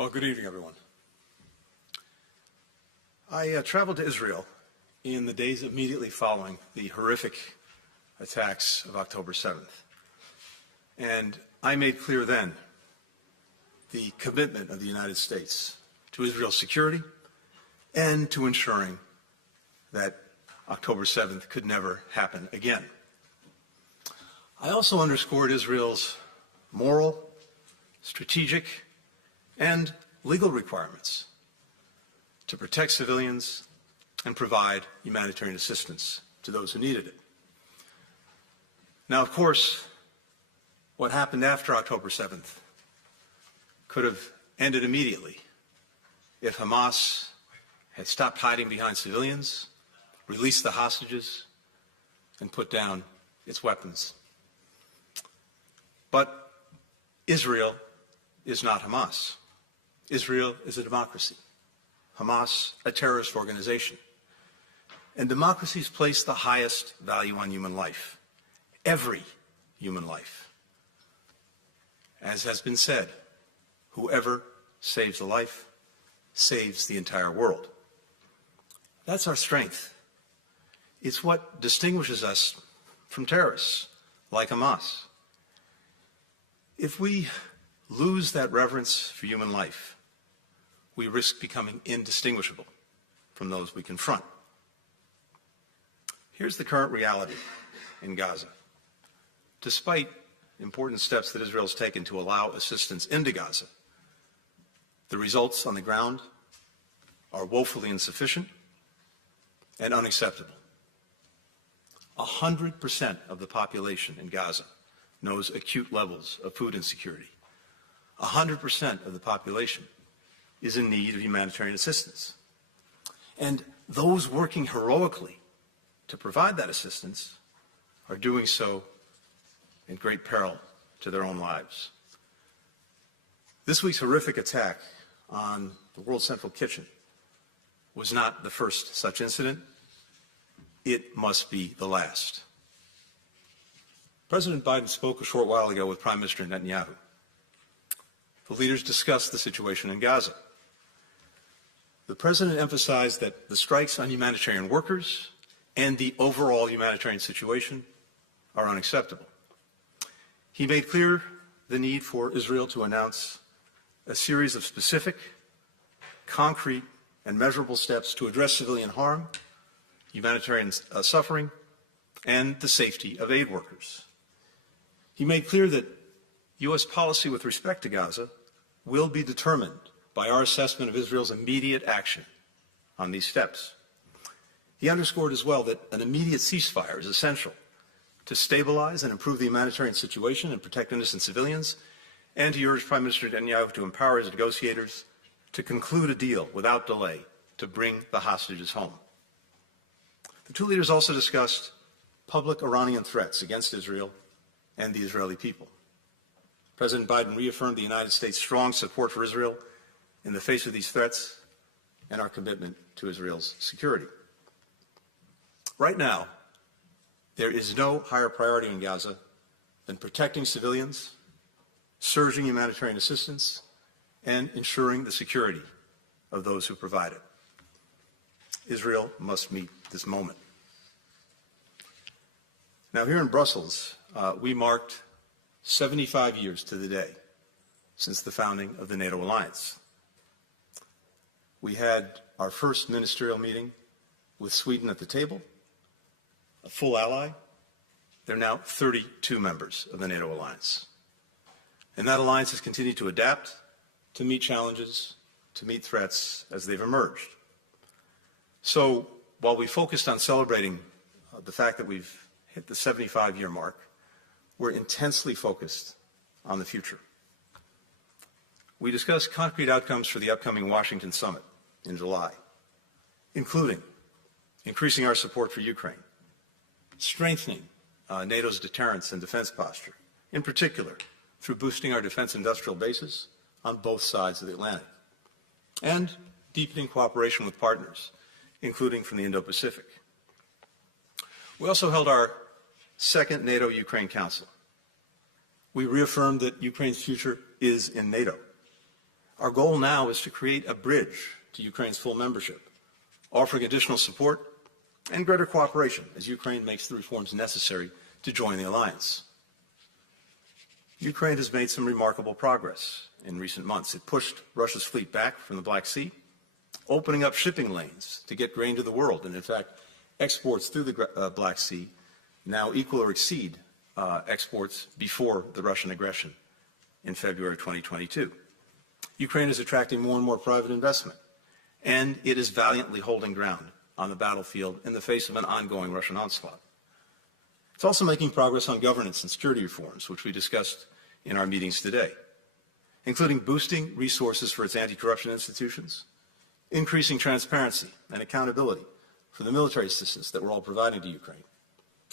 Well, good evening, everyone. I traveled to Israel in the days immediately following the horrific attacks of October 7th. And I made clear then the commitment of the United States to Israel's security and to ensuring that October 7th could never happen again. I also underscored Israel's moral, strategic, and legal requirements to protect civilians and provide humanitarian assistance to those who needed it. Now, of course, what happened after October 7th could have ended immediately if Hamas had stopped hiding behind civilians, released the hostages, and put down its weapons. But Israel is not Hamas. Israel is a democracy. Hamas, a terrorist organization. And democracies place the highest value on human life. Every human life. As has been said, whoever saves a life saves the entire world. That's our strength. It's what distinguishes us from terrorists like Hamas. If we lose that reverence for human life, we risk becoming indistinguishable from those we confront. Here's the current reality in Gaza. Despite important steps that Israel has taken to allow assistance into Gaza, the results on the ground are woefully insufficient and unacceptable. 100% of the population in Gaza knows acute levels of food insecurity. 100% of the population is in need of humanitarian assistance. And those working heroically to provide that assistance are doing so in great peril to their own lives. This week's horrific attack on the World Central Kitchen was not the first such incident. It must be the last. President Biden spoke a short while ago with Prime Minister Netanyahu. The leaders discussed the situation in Gaza. The President emphasized that the strikes on humanitarian workers and the overall humanitarian situation are unacceptable. He made clear the need for Israel to announce a series of specific, concrete, and measurable steps to address civilian harm, humanitarian suffering, and the safety of aid workers. He made clear that U.S. policy with respect to Gaza will be determined by our assessment of Israel's immediate action on these steps. He underscored as well that an immediate ceasefire is essential to stabilize and improve the humanitarian situation and protect innocent civilians, and he urged Prime Minister Netanyahu to empower his negotiators to conclude a deal without delay to bring the hostages home. The two leaders also discussed public Iranian threats against Israel and the Israeli people. President Biden reaffirmed the United States' strong support for Israel in the face of these threats and our commitment to Israel's security. Right now, there is no higher priority in Gaza than protecting civilians, surging humanitarian assistance, and ensuring the security of those who provide it. Israel must meet this moment. Now, here in Brussels, we marked 75 years to the day since the founding of the NATO alliance. We had our first ministerial meeting with Sweden at the table, a full ally. There are now 32 members of the NATO alliance. And that alliance has continued to adapt, to meet challenges, to meet threats as they've emerged. So while we focused on celebrating the fact that we've hit the 75-year mark, we're intensely focused on the future. We discussed concrete outcomes for the upcoming Washington summit in July, including increasing our support for Ukraine, strengthening NATO's deterrence and defense posture, in particular through boosting our defense industrial bases on both sides of the Atlantic, and deepening cooperation with partners, including from the Indo-Pacific. We also held our second NATO-Ukraine Council. We reaffirmed that Ukraine's future is in NATO. Our goal now is to create a bridge to Ukraine's full membership, offering additional support and greater cooperation as Ukraine makes the reforms necessary to join the alliance. Ukraine has made some remarkable progress in recent months. It pushed Russia's fleet back from the Black Sea, opening up shipping lanes to get grain to the world. And in fact, exports through the Black Sea now equal or exceed exports before the Russian aggression in February 2022. Ukraine is attracting more and more private investment, and it is valiantly holding ground on the battlefield in the face of an ongoing Russian onslaught. It's also making progress on governance and security reforms, which we discussed in our meetings today, including boosting resources for its anti-corruption institutions, increasing transparency and accountability for the military assistance that we're all providing to Ukraine.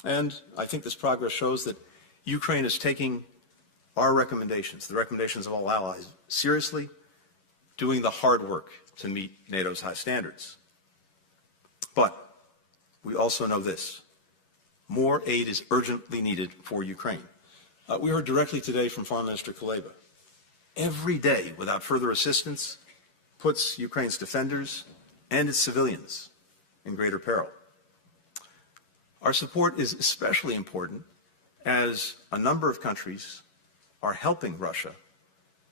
And I think this progress shows that Ukraine is taking our recommendations, the recommendations of all allies, seriously, doing the hard work to meet NATO's high standards. But we also know this: more aid is urgently needed for Ukraine. We heard directly today from Foreign Minister Kuleba. Every day without further assistance puts Ukraine's defenders and its civilians in greater peril. Our support is especially important as a number of countries are helping Russia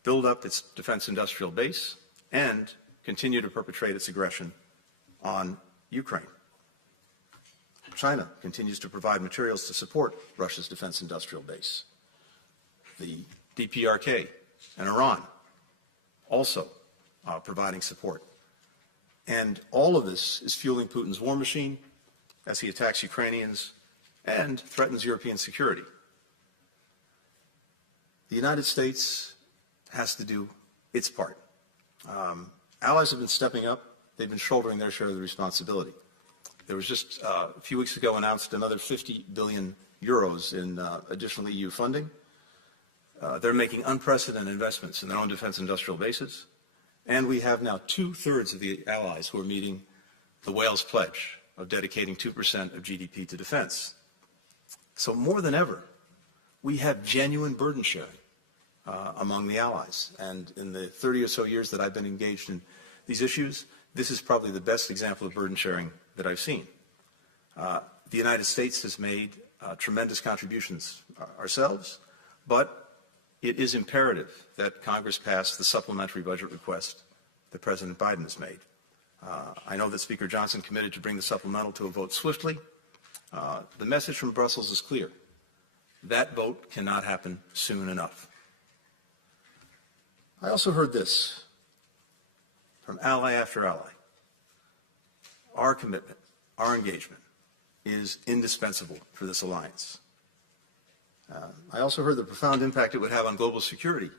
build up its defense industrial base and continue to perpetrate its aggression on Ukraine. China continues to provide materials to support Russia's defense industrial base. The DPRK and Iran also providing support. And all of this is fueling Putin's war machine as he attacks Ukrainians and threatens European security. The United States has to do its part. Allies have been stepping up. They've been shouldering their share of the responsibility. There was just a few weeks ago announced another 50 billion euros in additional EU funding. They're making unprecedented investments in their own defense industrial bases. And we have now 2/3 of the allies who are meeting the Wales pledge of dedicating 2% of GDP to defense. So more than ever, we have genuine burden sharing among the allies. And in the 30 or so years that I've been engaged in these issues, this is probably the best example of burden sharing that I've seen. The United States has made tremendous contributions ourselves, but it is imperative that Congress pass the supplementary budget request that President Biden has made. I know that Speaker Johnson committed to bring the supplemental to a vote swiftly. The message from Brussels is clear. That vote cannot happen soon enough. I also heard this from ally after ally. Our commitment, our engagement is indispensable for this alliance. I also heard the profound impact it would have on global security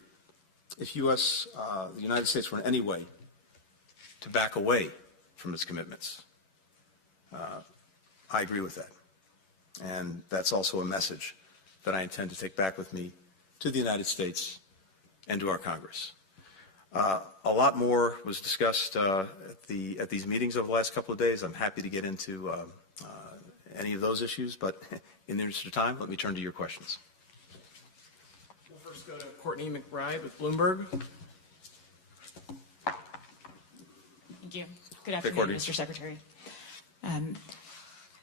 if the United States were in any way to back away from its commitments. I agree with that. And that's also a message that I intend to take back with me to the United States and to our Congress. A lot more was discussed at these meetings over the last couple of days. I'm happy to get into any of those issues, but in the interest of time, let me turn to your questions. We'll first go to Courtney McBride with Bloomberg. Thank you. Good afternoon, Mr. Secretary.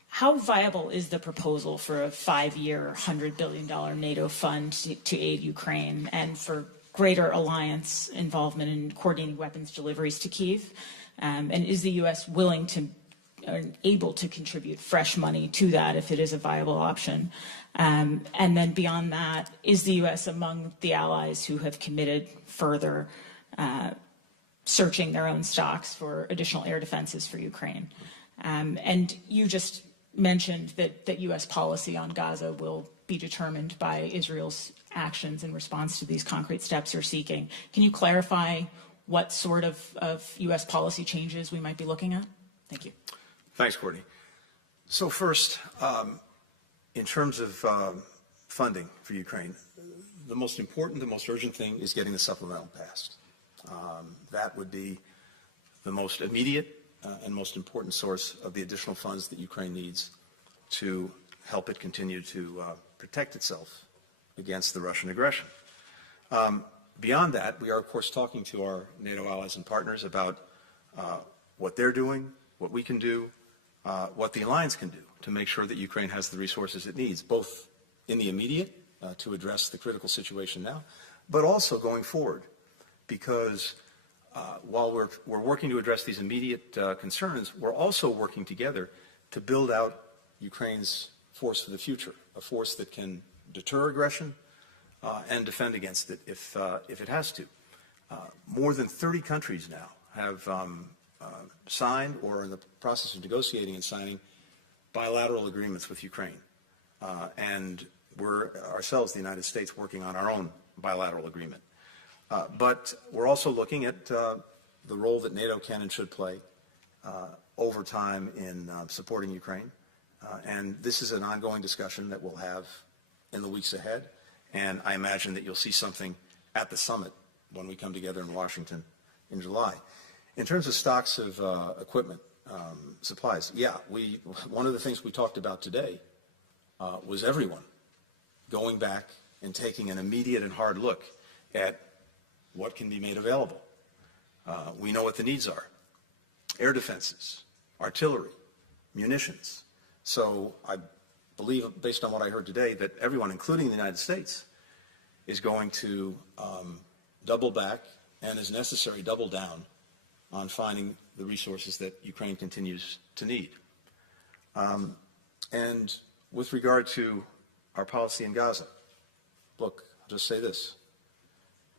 How viable is the proposal for a 5-year, $100 billion NATO fund to aid Ukraine and for greater alliance involvement in coordinating weapons deliveries to Kyiv? And is the U.S. willing to or able to contribute fresh money to that if it is a viable option? And then beyond that, is the U.S. among the allies who have committed further searching their own stocks for additional air defenses for Ukraine? And you just mentioned that U.S. policy on Gaza will be determined by Israel's actions in response to these concrete steps you're seeking. Can you clarify what sort of U.S. policy changes we might be looking at? Thank you. Thanks, Courtney. So first, in terms of funding for Ukraine, the most important, the most urgent thing is getting the supplemental passed. That would be the most immediate and most important source of the additional funds that Ukraine needs to help it continue to protect itself against the Russian aggression. Beyond that, we are, of course, talking to our NATO allies and partners about what they're doing, what we can do, what the alliance can do to make sure that Ukraine has the resources it needs, both in the immediate to address the critical situation now, but also going forward. Because while we're working to address these immediate concerns, we're also working together to build out Ukraine's force for the future, a force that can deter aggression and defend against it if it has to. More than 30 countries now have signed or are in the process of negotiating and signing bilateral agreements with Ukraine. And we're ourselves, the United States, working on our own bilateral agreement. But we're also looking at the role that NATO can and should play over time in supporting Ukraine. And this is an ongoing discussion that we'll have in the weeks ahead. And I imagine that you'll see something at the summit when we come together in Washington in July. In terms of stocks of equipment, supplies, yeah, one of the things we talked about today was everyone going back and taking an immediate and hard look at what can be made available. We know what the needs are: air defenses, artillery, munitions. So I believe, based on what I heard today, that everyone, including the United States, is going to double back and, as necessary, double down on finding the resources that Ukraine continues to need. And with regard to our policy in Gaza, look, I'll just say this.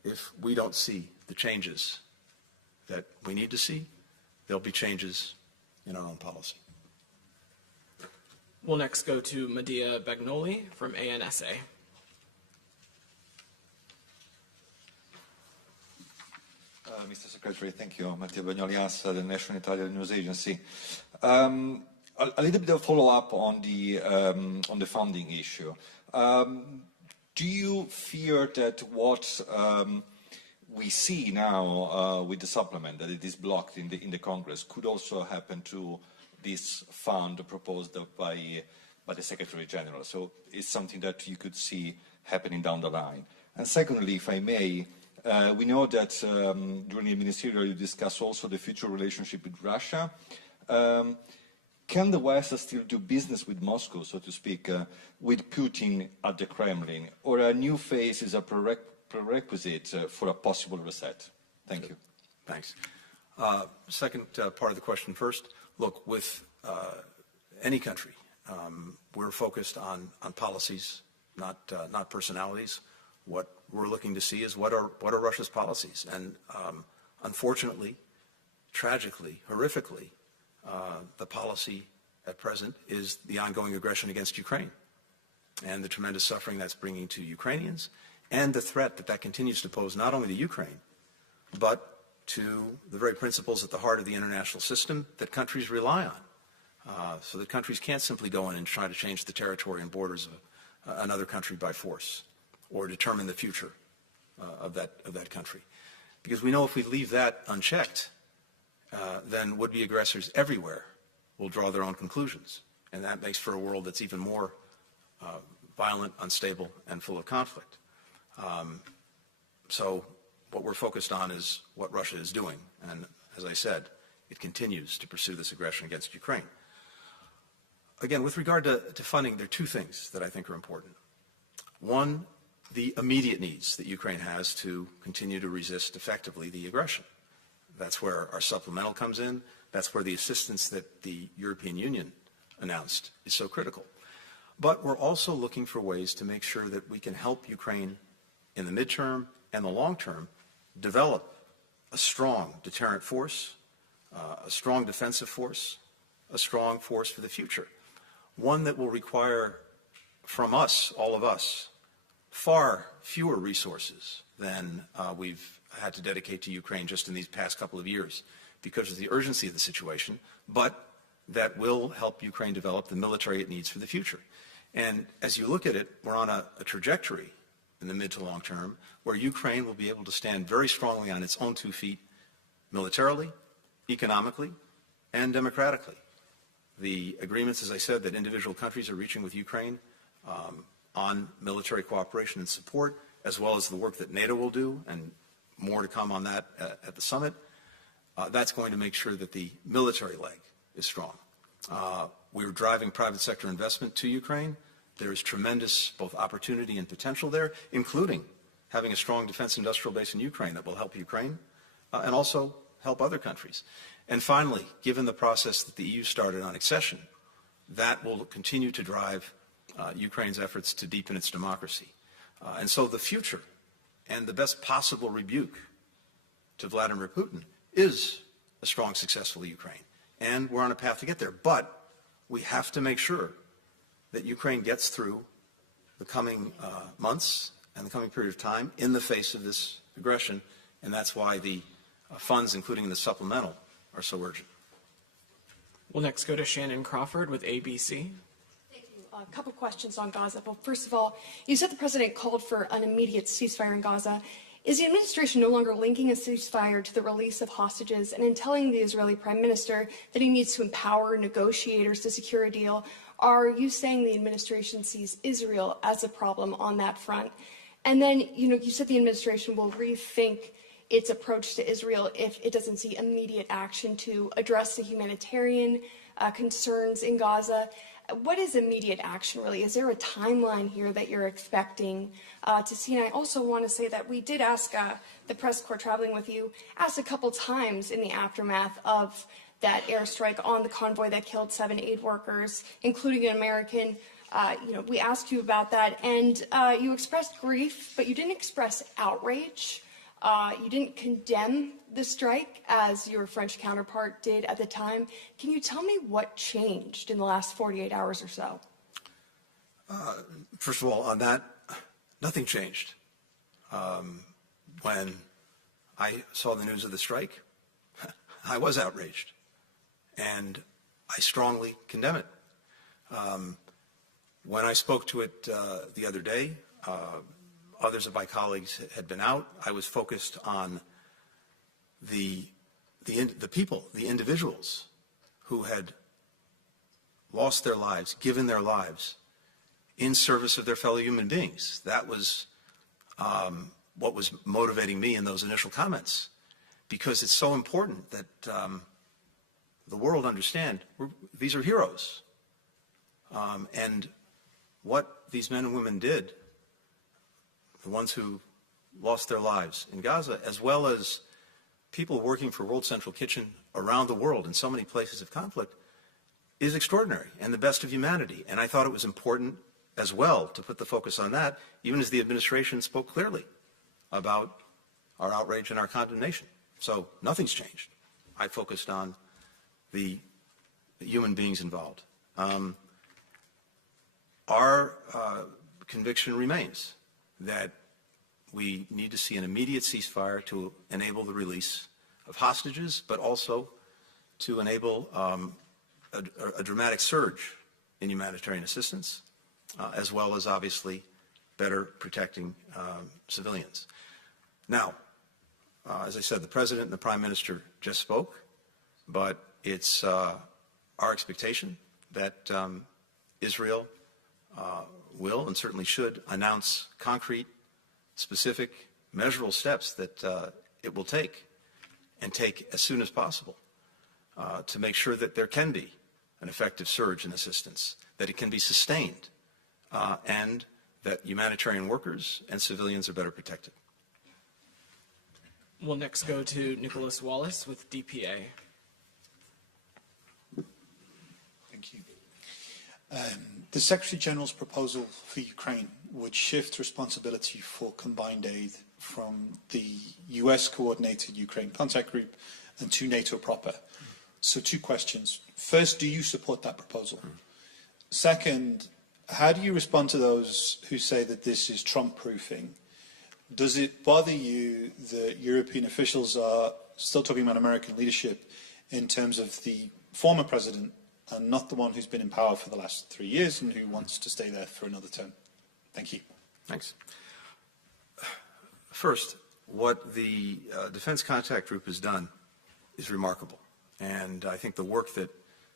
If we don't see the changes that we need to see, there'll be changes in our own policy. We'll next go to Medea Bagnoli from ANSA. Mr. Secretary, thank you. Matteo Bagnoli, ANSA, the National Italian News Agency. A little bit of follow-up on the funding issue. Do you fear that what we see now with the supplement, that it is blocked in the Congress, could also happen to this fund proposed by the Secretary General? So it's something that you could see happening down the line. And secondly, if I may, we know that during the ministerial you discussed also the future relationship with Russia. Can the West still do business with Moscow, so to speak, with Putin at the Kremlin, or a new phase is a prerequisite for a possible reset? Thank you. Thanks. Second part of the question first. Look, with any country, we're focused on policies, not personalities. What we're looking to see is what are Russia's policies, and unfortunately, tragically, horrifically, the policy at present is the ongoing aggression against Ukraine and the tremendous suffering that's bringing to Ukrainians and the threat that continues to pose not only to Ukraine, but to the very principles at the heart of the international system that countries rely on. So that countries can't simply go in and try to change the territory and borders of another country by force or determine the future of that country. Because we know if we leave that unchecked, then would-be aggressors everywhere will draw their own conclusions. And that makes for a world that's even more violent, unstable, and full of conflict. So what we're focused on is what Russia is doing. And as I said, it continues to pursue this aggression against Ukraine. Again, with regard to funding, there are two things that I think are important. One, the immediate needs that Ukraine has to continue to resist effectively the aggression. That's where our supplemental comes in. That's where the assistance that the European Union announced is so critical. But we're also looking for ways to make sure that we can help Ukraine in the midterm and the long term develop a strong deterrent force, a strong defensive force, a strong force for the future. One that will require from us, all of us, far fewer resources than we've had to dedicate to Ukraine just in these past couple of years because of the urgency of the situation, but that will help Ukraine develop the military it needs for the future. And as you look at it, we're on a trajectory in the mid to long term where Ukraine will be able to stand very strongly on its own 2 feet militarily, economically, and democratically. The agreements, as I said, that individual countries are reaching with Ukraine on military cooperation and support as well as the work that NATO will do, and more to come on that at the summit, that's going to make sure that the military leg is strong. We're driving private sector investment to Ukraine. There is tremendous both opportunity and potential there, including having a strong defense industrial base in Ukraine that will help Ukraine and also help other countries. And finally, given the process that the EU started on accession, that will continue to drive Ukraine's efforts to deepen its democracy. And so the future and the best possible rebuke to Vladimir Putin is a strong, successful Ukraine. And we're on a path to get there. But we have to make sure that Ukraine gets through the coming months and the coming period of time in the face of this aggression. And that's why the funds, including the supplemental, are so urgent. We'll next go to Shannon Crawford with ABC. A couple questions on Gaza. Well, first of all, you said the president called for an immediate ceasefire in Gaza. Is the administration no longer linking a ceasefire to the release of hostages and in telling the Israeli prime minister that he needs to empower negotiators to secure a deal? Are you saying the administration sees Israel as a problem on that front? And then, you said the administration will rethink its approach to Israel if it doesn't see immediate action to address the humanitarian concerns in Gaza. What is immediate action, really? Is there a timeline here that you're expecting to see? And I also want to say that we did ask the press corps traveling with you, asked a couple times in the aftermath of that airstrike on the convoy that killed 7 aid workers, including an American. We asked you about that, and you expressed grief, but you didn't express outrage. You didn't condemn the strike as your French counterpart did at the time. Can you tell me what changed in the last 48 hours or so? First of all, on that, nothing changed. When I saw the news of the strike, I was outraged, and I strongly condemn it. When I spoke to it the other day, others of my colleagues had been out. I was focused on the people, the individuals who had lost their lives, given their lives in service of their fellow human beings. That was what was motivating me in those initial comments, because it's so important that the world understand these are heroes. And what these men and women did, the ones who lost their lives in Gaza, as well as people working for World Central Kitchen around the world in so many places of conflict, is extraordinary and the best of humanity. And I thought it was important as well to put the focus on that, even as the administration spoke clearly about our outrage and our condemnation. So nothing's changed. I focused on the human beings involved. Our conviction remains that we need to see an immediate ceasefire to enable the release of hostages, but also to enable a dramatic surge in humanitarian assistance, as well as obviously better protecting civilians. Now, as I said, the President and the Prime Minister just spoke, but it's our expectation that Israel will and certainly should announce concrete, specific, measurable steps that it will take, and take as soon as possible, to make sure that there can be an effective surge in assistance, that it can be sustained, and that humanitarian workers and civilians are better protected. We'll next go to Nicholas Wallace with DPA. Thank you. The Secretary General's proposal for Ukraine would shift responsibility for combined aid from the US-coordinated Ukraine contact group and to NATO proper. So 2 questions. First, do you support that proposal? Second, how do you respond to those who say that this is Trump-proofing? Does it bother you that European officials are still talking about American leadership in terms of the former president and not the one who's been in power for the last 3 years and who wants to stay there for another term? Thank you. Thanks. First, what the Defense Contact Group has done is remarkable. And I think the work that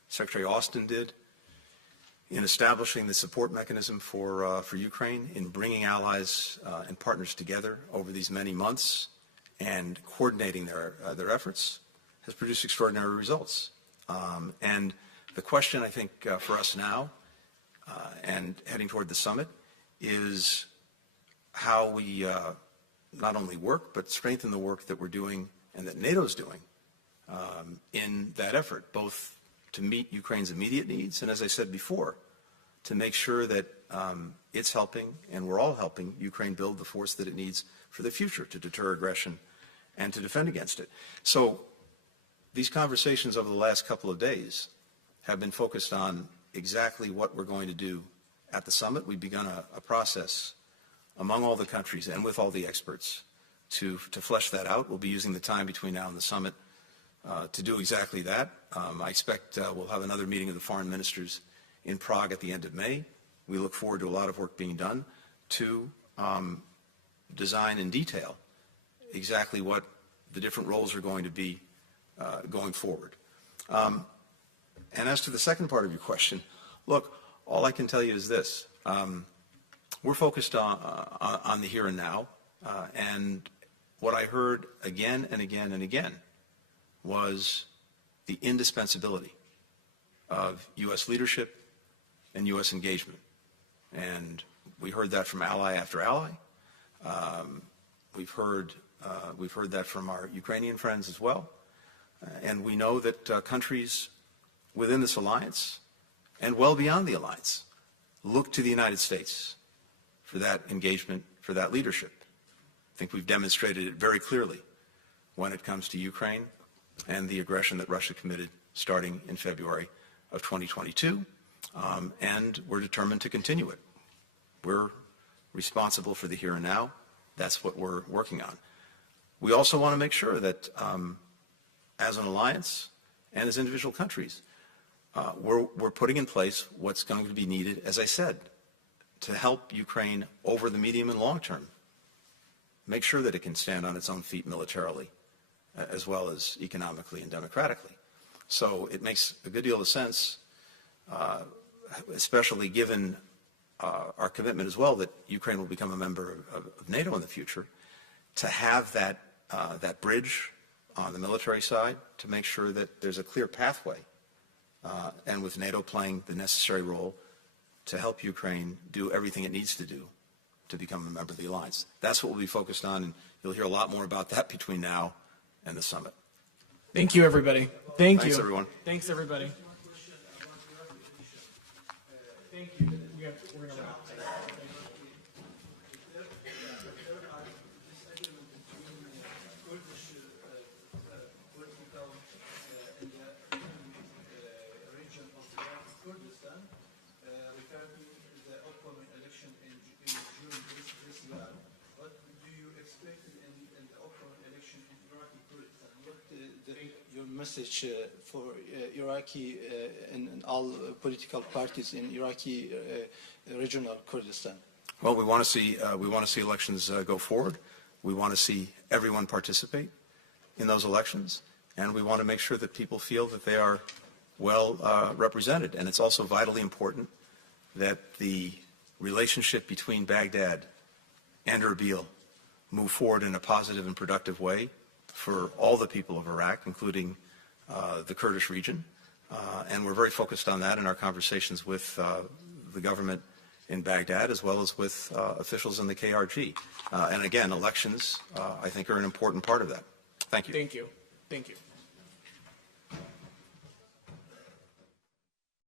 Secretary Austin did in establishing the support mechanism for Ukraine, in bringing allies and partners together over these many months and coordinating their efforts has produced extraordinary results. And the question, I think, for us now and heading toward the summit is how we not only work, but strengthen the work that we're doing and that NATO's doing in that effort, both to meet Ukraine's immediate needs and, as I said before, to make sure that it's helping and we're all helping Ukraine build the force that it needs for the future to deter aggression and to defend against it. So these conversations over the last couple of days have been focused on exactly what we're going to do at the summit. We've begun a process among all the countries and with all the experts to flesh that out. We'll be using the time between now and the summit to do exactly that. I expect we'll have another meeting of the foreign ministers in Prague at the end of May. We look forward to a lot of work being done to design in detail exactly what the different roles are going to be going forward. And as to the second part of your question, look, all I can tell you is this. We're focused on the here and now, and what I heard again and again and again was the indispensability of U.S. leadership and U.S. engagement. And we heard that from ally after ally. We've heard that from our Ukrainian friends as well. And we know that countries within this alliance and well beyond the alliance look to the United States for that engagement, for that leadership. I think we've demonstrated it very clearly when it comes to Ukraine and the aggression that Russia committed starting in February of 2022, and we're determined to continue it. We're responsible for the here and now. That's what we're working on. We also want to make sure that as an alliance and as individual countries, we're putting in place what's going to be needed, as I said, to help Ukraine over the medium and long term, make sure that it can stand on its own feet militarily, as well as economically and democratically. So it makes a good deal of sense, especially given our commitment as well that Ukraine will become a member of NATO in the future, to have that bridge on the military side to make sure that there's a clear pathway, and with NATO playing the necessary role to help Ukraine do everything it needs to do to become a member of the alliance. That's what we'll be focused on, and you'll hear a lot more about that between now and the summit. Thank you, everybody. Thank you. Thanks, everyone. Thanks, everybody. Thank you. We're going to wrap. Your message for Iraqi and all political parties in Iraqi regional Kurdistan? Well, we want to see elections go forward. We want to see everyone participate in those elections, and we want to make sure that people feel that they are well represented. And it's also vitally important that the relationship between Baghdad and Erbil move forward in a positive and productive way for all the people of Iraq, including the Kurdish region. And we're very focused on that in our conversations with the government in Baghdad, as well as with officials in the KRG. And again, elections, I think, are an important part of that. Thank you. Thank you. Thank you.